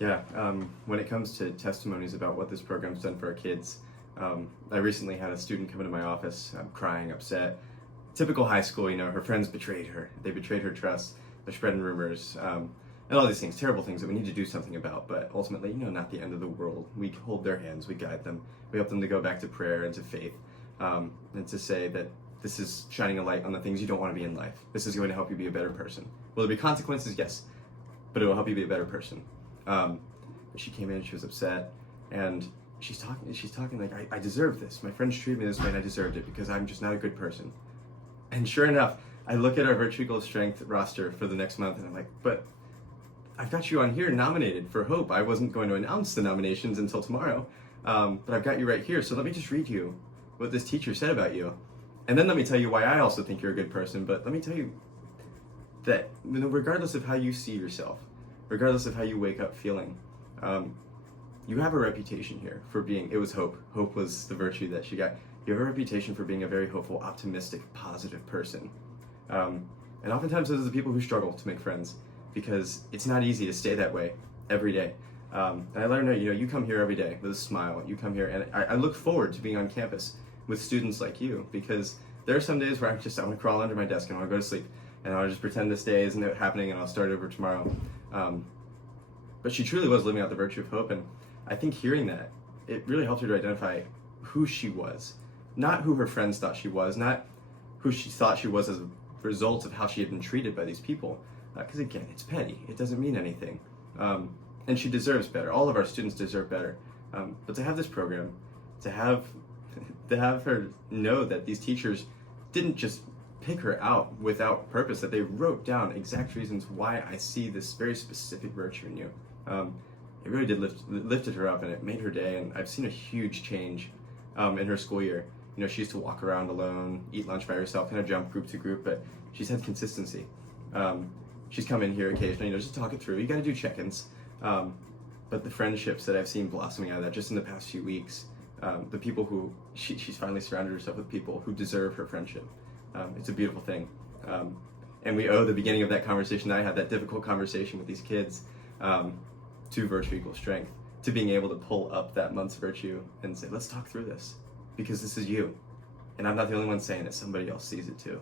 Yeah, when it comes to testimonies about what this program's done for our kids, I recently had a student come into my office, crying, upset. Typical high school, her friends betrayed her. They betrayed her trust. They're spreading rumors, and all these things, terrible things that we need to do something about. But ultimately, not the end of the world. We hold their hands, we guide them, we help them to go back to prayer and to faith, and to say that this is shining a light on the things you don't want to be in life. This is going to help you be a better person. Will there be consequences? Yes, but it will help you be a better person. She came in, she was upset, and she's talking like, I deserve this. My friends treated me this way and I deserved it because I'm just not a good person. And sure enough, I look at our Virtue Equals Strength roster for the next month and I'm like, but I've got you on here nominated for Hope. I wasn't going to announce the nominations until tomorrow, but I've got you right here. So let me just read you what this teacher said about you. And then let me tell you why I also think you're a good person. But let me tell you that regardless of how you see yourself, regardless of how you wake up feeling, you have a reputation here for being, it was Hope. Hope was the virtue that she got. You have a reputation for being a very hopeful, optimistic, positive person. And oftentimes those are the people who struggle to make friends because it's not easy to stay that way every day. And I learned that, you come here every day with a smile. You come here, and I look forward to being on campus with students like you because there are some days where I want to crawl under my desk and I want to go to sleep. And I'll just pretend this day isn't happening and I'll start over tomorrow. But she truly was living out the virtue of hope, and I think hearing that, it really helped her to identify who she was. Not who her friends thought she was, not who she thought she was as a result of how she had been treated by these people. Because again, it's petty, it doesn't mean anything. And she deserves better, all of our students deserve better. But to have this program, to have her know that these teachers didn't just pick her out without purpose, that they wrote down exact reasons why I see this very specific virtue in you. It really did lifted her up, and it made her day, and I've seen a huge change in her school year. She used to walk around alone, eat lunch by herself, kind of jump group to group, but she's had consistency. She's come in here occasionally, just to talk it through. You got to do check-ins. But the friendships that I've seen blossoming out of that just in the past few weeks, the people who she's finally surrounded herself with people who deserve her friendship. It's a beautiful thing. And we owe the beginning of that conversation that I had, that difficult conversation with these kids, to Virtue Equals Strength, to being able to pull up that month's virtue and say, let's talk through this, because this is you. And I'm not the only one saying it, somebody else sees it too.